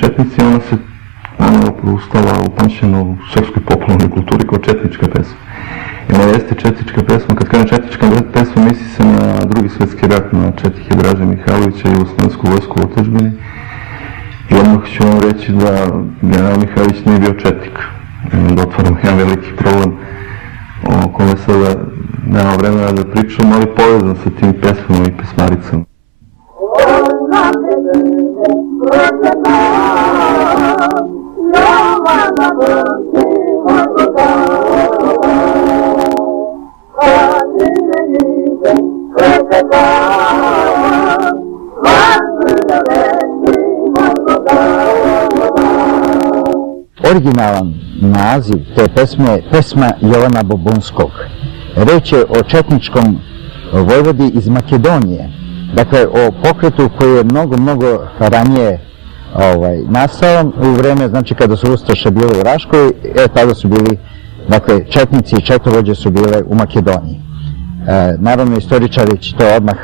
četnici, ona se ustala upamćena u srpskoj popularnoj kulturi kao četnička pesma. I ona jeste četnička pesma, kad kažem četnička pesma, misli se na Drugi svjetski rat, na četnike Draže Mihajlovića i Jugoslavensku vojsku u otadžbini. I odmah ću vam reći da general Mihajlović nije bio četnik. Da otvaram jedan veliki problem o kome sada nema vremena da pričam, ali povezan sa tim pesmama i pesmaricama. Originalan naziv te pesme je pesma Jovana Bobunskog. Reč je o četničkom vojvodi iz Makedonije. Dakle, o pokretu koji je mnogo ranije nastao u vreme, znači kada su ustaše bile u Raškoj, tada su bili, dakle, četnici i četvovođe su bile u Makedoniji. Naravno, istoričari će to odmah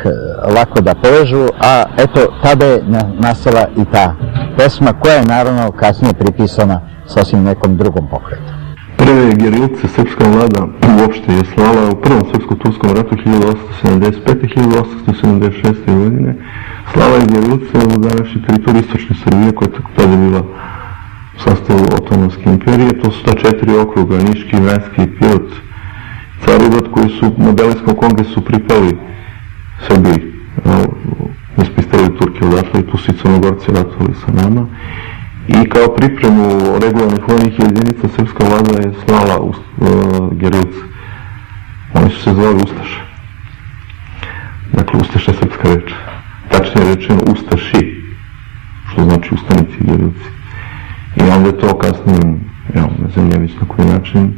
lako da povežu, a eto, tada je nastala i ta pesma koja je naravno kasnije pripisana sasvim nekom drugom pokretu. Prve gerilce srpska vlada uopšte je slala u Prvom srpsko-turskom ratu 1875-1876. godine. Slala je gerilce u današnji teritoriji istočne Srbije, koja je tada bila u sastavu Otomanske imperije. To su ta 4 okruga, Niški, Venski, Pirot, Carigrad, koji su na Berlinskom kongresu pripali Srbiji. Mi smo istrali Turke odatle i tu su i Crnogorci ratovali sa nama. I kao pripremu regularnih vojnih jedinica srpska vlada je slala gerilce. Oni su se zvali Ustaše. Dakle, Ustaše je srpska reč. Tačnije rečeno Ustaši, što znači ustanici i gerilci. I onda je to kasnije, na zemlje već na koji način,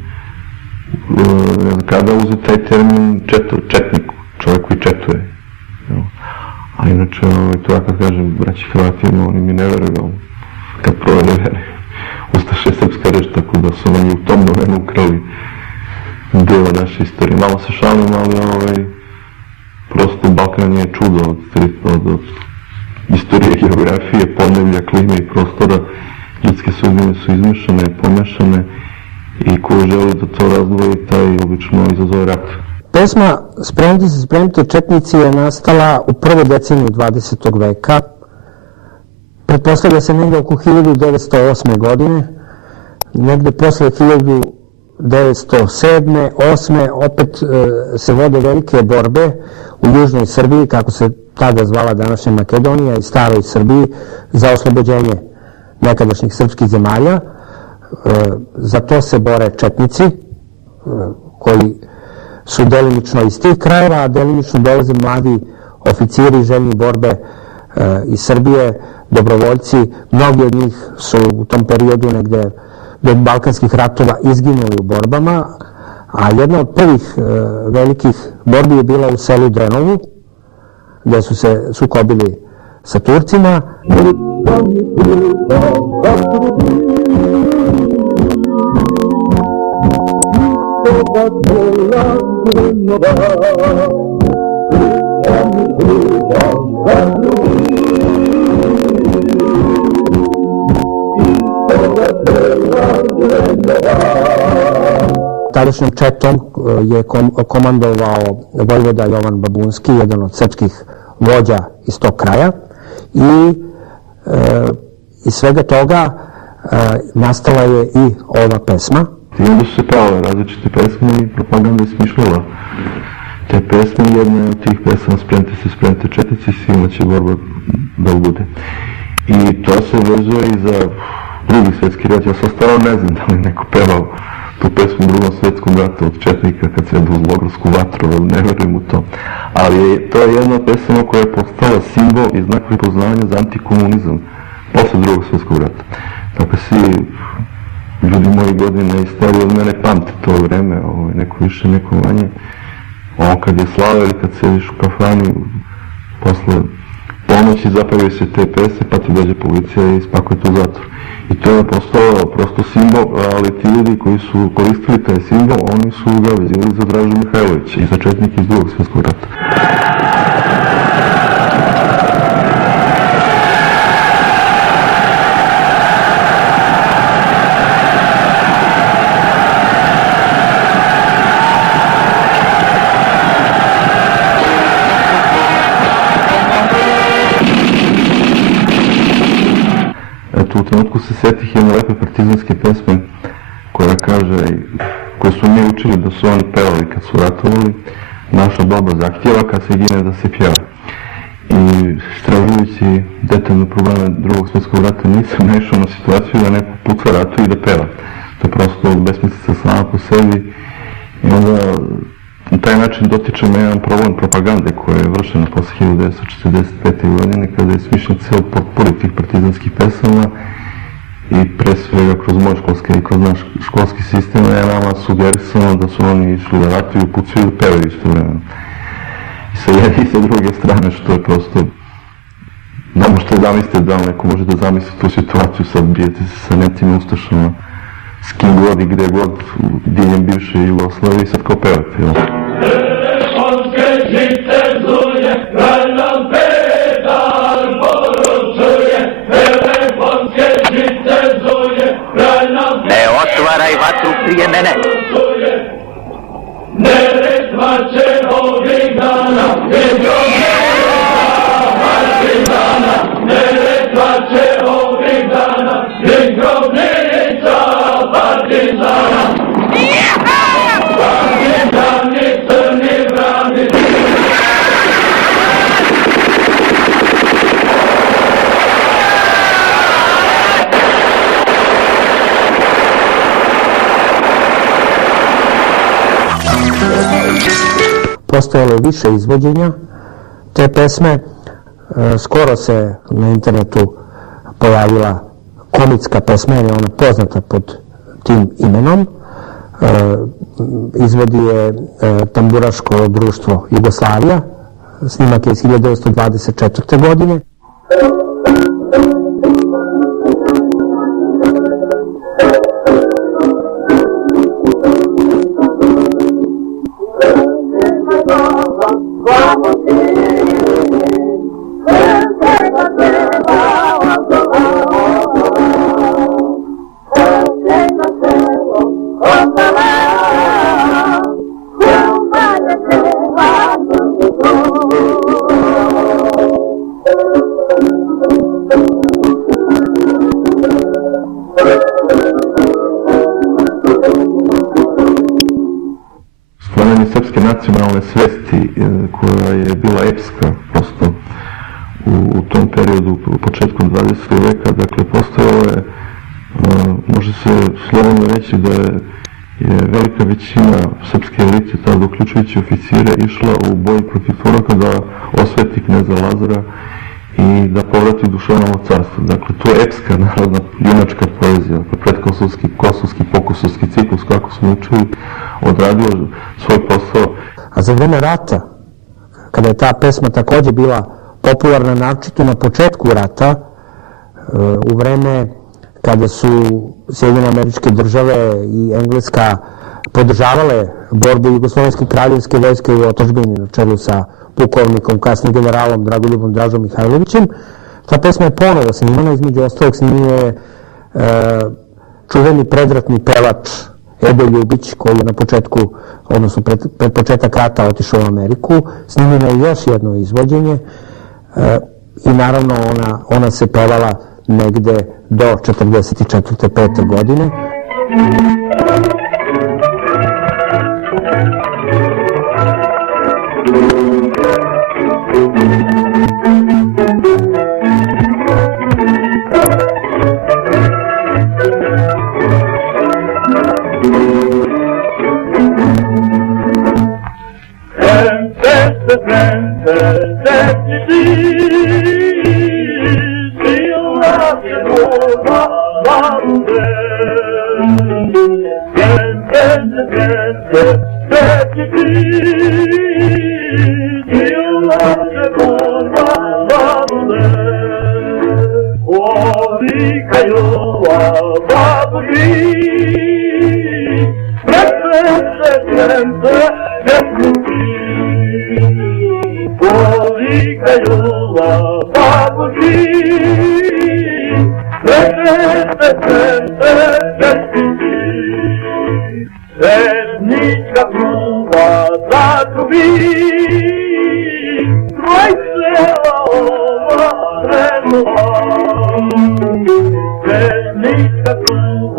kada uzeti taj termin četnik, čovjek koji četuje. A inače, to ja kad kažem, braći Hrvatima, oni mi ne veruju, kad provede vere. Ustaše je srpska reč, tako da su nam i u tom domenu ukrali dela naše istorije. Malo se šalim, ali prosto Balkan je čudo od istorije, geografije, podneblja, klime i prostora. Ljudske sudbine su izmešane, pomešane i ko želi da to razdvoji, taj obično izazove rat. Pesma Spremite se, spremite četnici je nastala u prvoj deceniji 20. veka. Pretpostavlja se negde oko 1908. godine, negde posle 1907. 1908. opet se vode velike borbe u južnoj Srbiji, kako se tada zvala današnja Makedonija, i staroj Srbiji, za oslobođenje nekadašnjih srpskih zemalja. Za to se bore četnici, koji su delimično iz tih krajeva, a delimično dolaze mladi oficiri željni borbe iz Srbije, dobrovoljci. Mnogi od njih su u tom periodu negde do balkanskih ratova izginuli u borbama, a jedna od prvih velikih borbi je bila u selu Drenovu, gde su se sukobili sa Turcima. Tadašnjom četom je komandovao vojvoda Jovan Babunski, jedan od srpskih vođa iz tog kraja, i iz svega toga nastala je i ova pesma. I onda su se pravile različite pesme i propaganda je smišljala te pesme. Jedna od tih pesama Spremite se, spremite četnici, silna će borba da bude. I to se vezuje i za Drugi svjetski rat. Ja sam stvarno ne znam da li neko pevao tu pesmu u Drugom svjetskom ratu od četnika kad se jedu u Zlogorsku vatru, ne verujem u to. Ali to je jedna pesma koja je postala simbol i znak prepoznavanja za antikomunizam posle Drugog svjetskog rata. Dakle, svi ljudi moji godine i stariji od mene pamte to vreme, neko više, neko manje. Kad je slava ili kad sediš u kafani, posle ponoći zapevaju se te pesme, pa ti dođe policija i spakuje tu zatvor. I to je postao prosto simbol, ali ti ljudi koji su koristili taj simbol, oni su ga vezivali za Dražu Mihajlovića i za četnike iz Drugog svjetskog rata. koja kaže, koju su mi učili da su oni pevali kad su ratovali, naša baba zahtjeva kad se gine da se pjeva. I istražujući detaljno probleme Drugog svjetskog rata nisam naišao na situaciju da neko puca ratu i da peva. To je prosto besmislica sama po sebi i onda na taj način dotičemo jedan problem propagande koja je vršena posle 1945. godine kada je smišljen ceo potpori tih partizanskih pesama i pre svega kroz moj školski i kroz naš školski sistem je nama sugerisano da su oni išli da ratuju, pucaju i pevaju istovremeno. I sa jedne i sa druge strane, što je prosto, da možete zamisliti da neko može da zamisli tu situaciju, sad bijete se sa nekim ustašama, s kim god i gde god, diljem bivše Jugoslavije i sad kao pevate, jel? Telefonske žice zuje, kralj nam pedal poručuje. Telefonske žice zuje, kralj nam pedal. Ne otvaraj vatru prije mene. Neretva će ovih dana, partizana. Neretva će ovih dana, grobnica partizana. Partizani crni brani. Postojalo je više izvođenja te pesme. Skoro se na internetu pojavila komitska pesma, jer je ona poznata pod tim imenom. Izvodi je Tamburaško društvo Jugoslavija. Snimak je iz 1924. godine. Stvaranje srpske nacionalne svesti koja je bila epska prosto u tom periodu, početkom 20. veka, dakle postojalo je, može se slobodno reći da je velika većina srpske elite, tada uključujući oficire, išla u boj protiv Turaka da osveti kneza Lazara i da povrati Dušanovo carstvo. Dakle, to je epska narodna junačka poezija, predkosovski, kosovski, pokosovski ciklus, kako smo učili, odradio svoj posao. A za vreme rata, kada je ta pesma takođe bila popularna, naročito na početku rata, u vreme kada su Sjedinjene Američke Države i Engleska podržavale borbu Jugoslovenske kraljevske vojske u otadžbini na čelu sa pukovnikom, kasnim generalom Dragoljubom Dražom Mihajlovićem. Ta pesma je ponovo snimana, između ostalog snimio je čuveni predratni pevač Ede Ljubić, koji je na početku, odnosno pred početak rata otišao u Ameriku. Snimljeno je još jedno izvođenje i naravno ona se pevala negde do 44. 5. godine.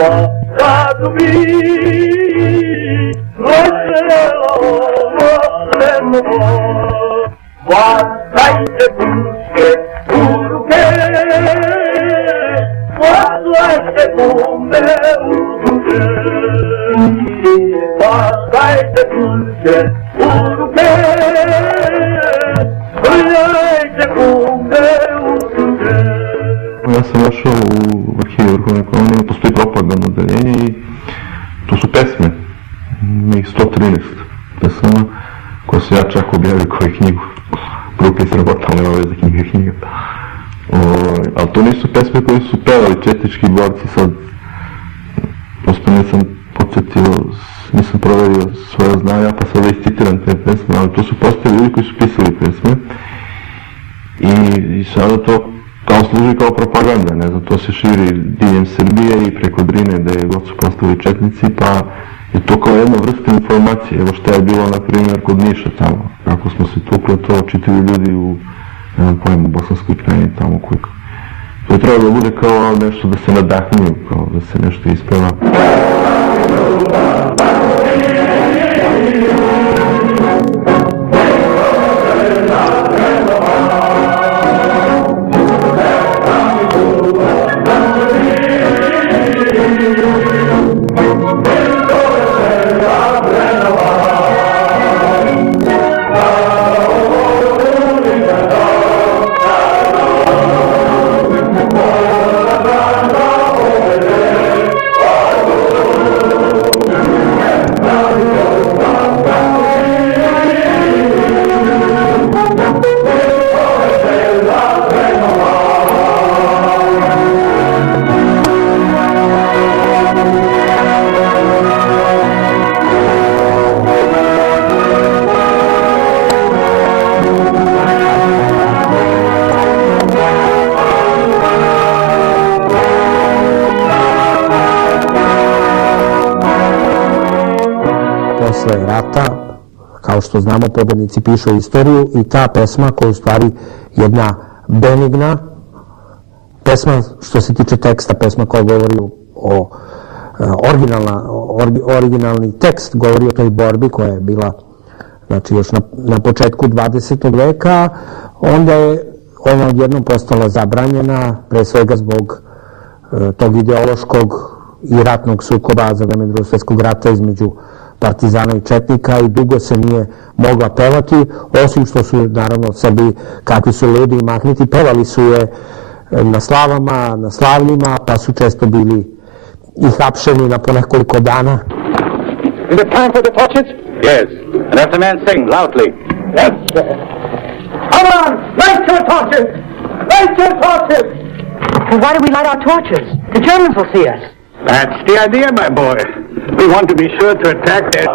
Ova to be. Guardate pulche, urche, guardate come urche, guardate pulche, urche, guardate come urche. Ja sam našao u arhivu Vrhovne ekonomije, postoji propagandno odeljenje i to su pesme, njih 113 pesama, koje su ja čak objavio kao i knjigu. Grupa i sramota, ali nema veze knjiga. Ali to nisu pesme koje su pevali četnički borci, sad prosto nisam podsjetio, nisam proverio svoje znanja, pa sad iscitiram te pesme, ali to su postali ljudi koji su pisali pesme i sada to kao služi kao propaganda, ne znam, to se širi diljem Srbije i preko Drine gde god su postali četnici, pa je to kao jedna vrsta informacije. Evo šta je bilo, na primjer, kod Niša tamo, kako smo se tukli, to čitaju ljudi u, nemam pojma, Bosanskoj krajini tamo koji... To je trebalo da bude kao nešto da se nadahnju, kao da se nešto ispeva. Posle rata, kao što znamo, pobednici pišu istoriju i ta pesma koja je u stvari jedna benigna pesma što se tiče teksta, pesma koja govori o originalni tekst govori o toj borbi koja je bila, znači, još na početku 20. veka, onda je ona odjednom postala zabranjena, pre svega zbog tog ideološkog i ratnog sukoba za vreme Drugog svjetskog rata između partizana i četnika i dugo se nije mogla pevati, osim što su, naravno, Srbi, kakvi su ljudi i mahniti, pevali su je na slavama, na slavljima, pa su često bili i hapšeni na po nekoliko dana. Is it time for the torches? Yes. And have the men sing loudly. Yes, sir. Come on, light your torches! Light your torches! Well, why do we light our torches? The Germans will see us. That's the idea, my boy. We want to be sure to attack their...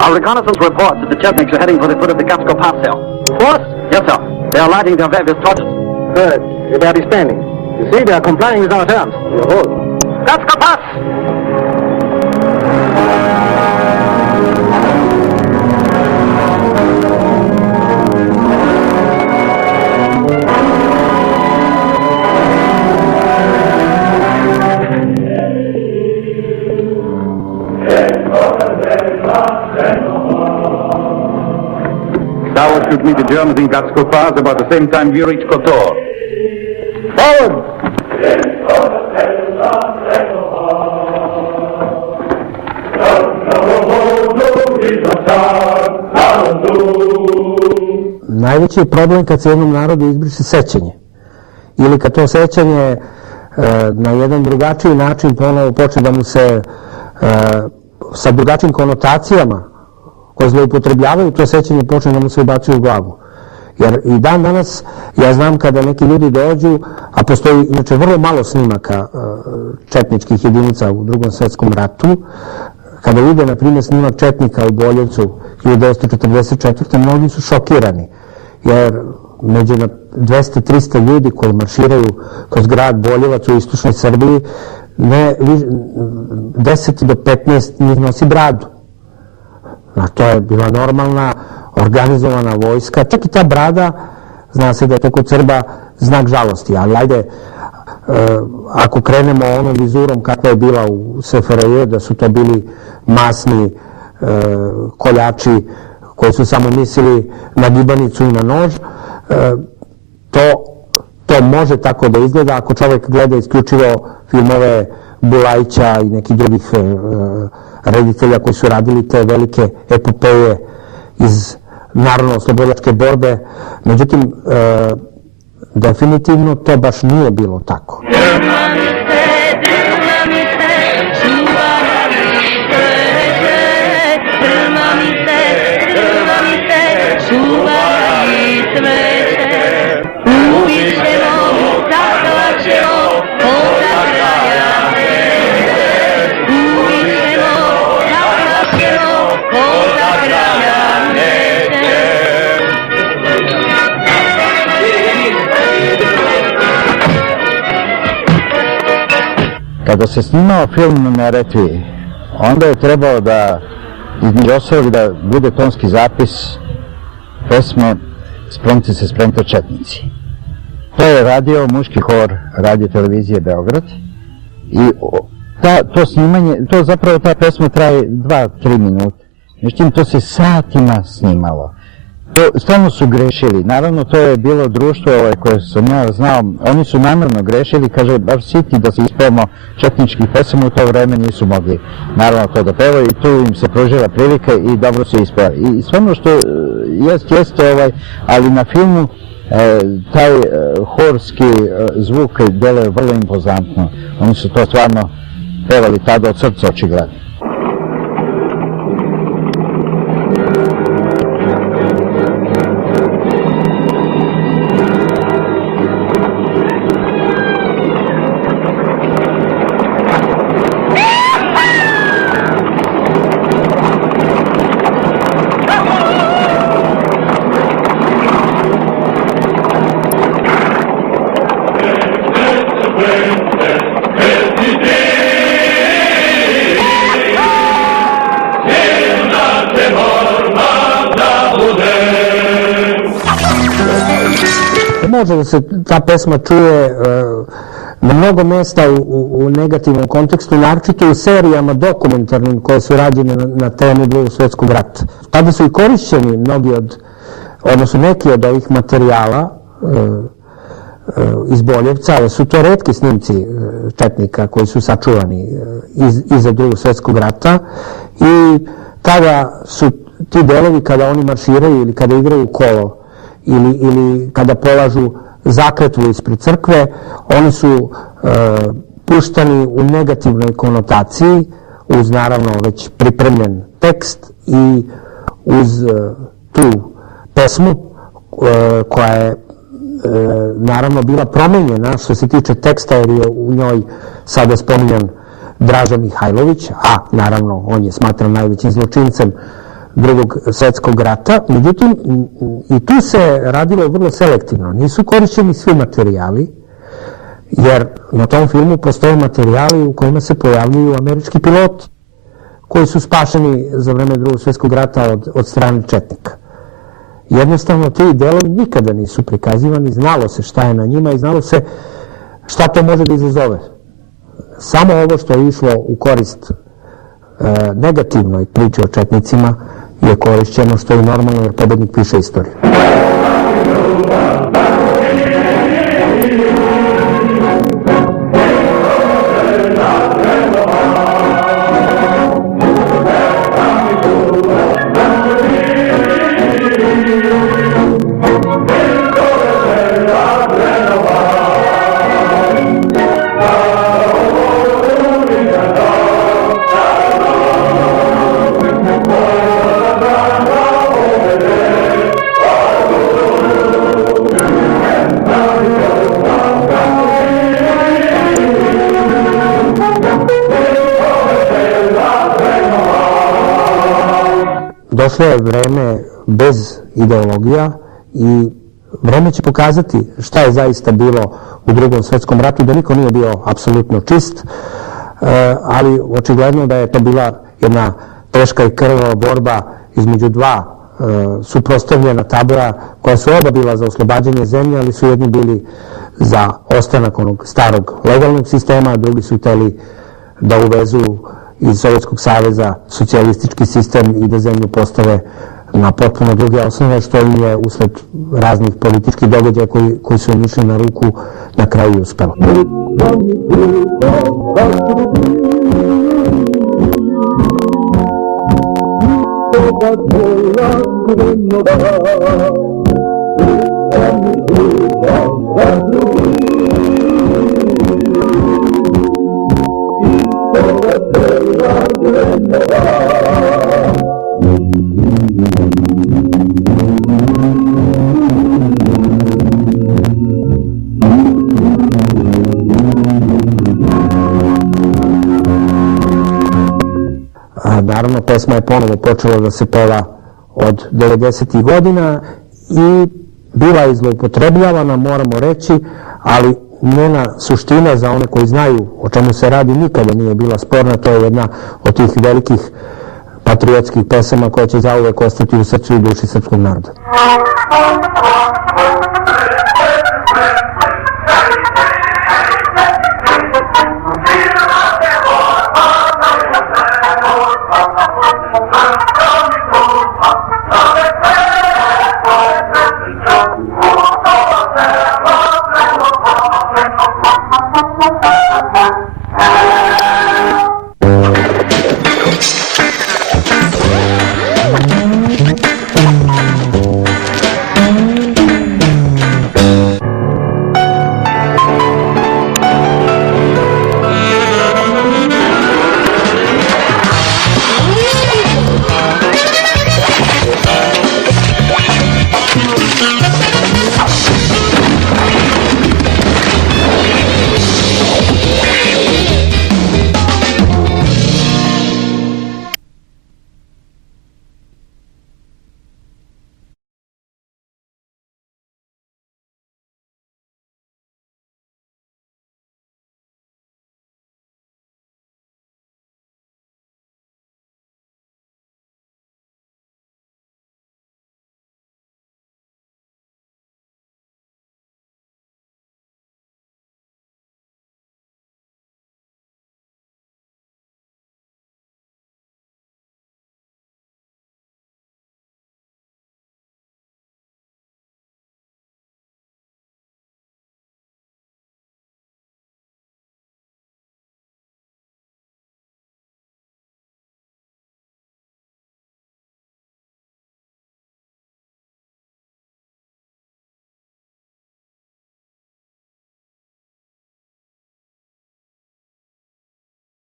Our reconnaissance reports that the Chetniks are heading for the foot of the Gatsko Pass hill. What? Yes, sir. They are lighting their various torches. Good. They better be standing. You see, they are complying with our terms. Behold. Gatsko Pass! Ours should meet the Germans in Gatsko Pass about the same time we reach Kotor. Forward! Najveći je problem kad se jednom narodu izbriše sećanje. Ili kad to sećanje na jedan drugačiji način ponovo počne da mu se sa drugačijim konotacijama koje zloupotrebljavaju, to sećanje počne da mu se ubacuje u glavu. Jer i dan danas, ja znam kada neki ljudi dođu, a postoji inače vrlo malo snimaka četničkih jedinica u Drugom svjetskom ratu, kada vide, na primjer, snimak četnika u Boljevcu 1944. mnogi su šokirani, jer među 200-300 ljudi koji marširaju kroz grad Boljevac u istočnoj Srbiji, 10 do 15 njih nosi bradu. A to je bila normalna, organizovana vojska. Čak i ta brada, zna se da je to kod Srba znak žalosti, ali ajde, ako krenemo onom vizurom kakva je bila u SFRJ, da su to bili masni koljači koji su samo mislili na gibanicu i na nož, to može tako da izgleda ako čovjek gleda isključivo filmove Bulajića i nekih drugih reditelja koji su radili te velike epopeje iz narodno-oslobodilačke borbe. Međutim, definitivno to baš nije bilo tako. Kada se snimao film na Neretvi, onda je trebalo da, između ostalog, da bude tonski zapis pesme Spremte se, spremte četnici. To je radio muški hor Radio televizije Beograd i to snimanje, zapravo ta pesma traje 2-3 minuta. Međutim, to se satima snimalo. Stalno su grešili, naravno to je bilo društvo koje sam ja znao, oni su namjerno grešili, kaže, baš siti da se ispevamo četničkih pesama, u to vreme nisu mogli naravno to da pevaju i tu im se pružila prilika i dobro su ispevali. I sve ono što jeste, ali na filmu taj horski zvuk deluje vrlo impozantno, oni su to stvarno pevali tada od srca očigledno. Može da se ta pesma čuje na mnogo mesta u negativnom kontekstu, naročito u serijama dokumentarnim koje su rađene na temu Drugog svjetskog rata. Tada su i korišćeni odnosno neki od ovih materijala iz Boljevca, ali su to retki snimci četnika koji su sačuvani iza Drugog svjetskog rata i tada su ti delovi kada oni marširaju ili kada igraju kolo ili kada polažu zakletvu ispred crkve, oni su puštani u negativnoj konotaciji uz naravno već pripremljen tekst i uz tu pesmu koja je naravno bila promenjena što se tiče teksta jer je u njoj sada spominjan Draža Mihajlović, a naravno on je smatran najvećim zločincem Drugog svjetskog rata. Međutim, i tu se radilo vrlo selektivno. Nisu korišćeni svi materijali, jer na tom filmu postoje materijali u kojima se pojavljuju američki piloti koji su spašeni za vreme Drugog svjetskog rata od strane četnika. Jednostavno, ti delovi nikada nisu prikazivani, znalo se šta je na njima i znalo se šta to može da izazove. Samo ovo što je išlo u korist negativnoj priči o četnicima je korišćeno, što je normalno jer pobednik piše istoriju. Došlo je vreme bez ideologija i vreme će pokazati šta je zaista bilo u Drugom svjetskom ratu, da niko nije bio apsolutno čist, ali očigledno da je to bila jedna teška i krvava borba između dva suprotstavljena tabora koja su oba bila za oslobađanje zemlje, ali su jedni bili za ostanak onog starog legalnog sistema, a drugi su hteli da uvezu iz Sovjetskog saveza socijalistički sistem i da zemlju postave na potpuno druge osnove, što im je usled raznih političkih događaja koji su im išli na ruku na kraju i uspelo. Naravno, pesma je ponovo počela da se peva od 90. godina i bila je zloupotrebljavana, moramo reći, ali njena suština za one koji znaju o čemu se radi nikada nije bila sporna. To je jedna od tih velikih patriotskih pesama koja će zauvek ostati u srcu i duši srpskog naroda.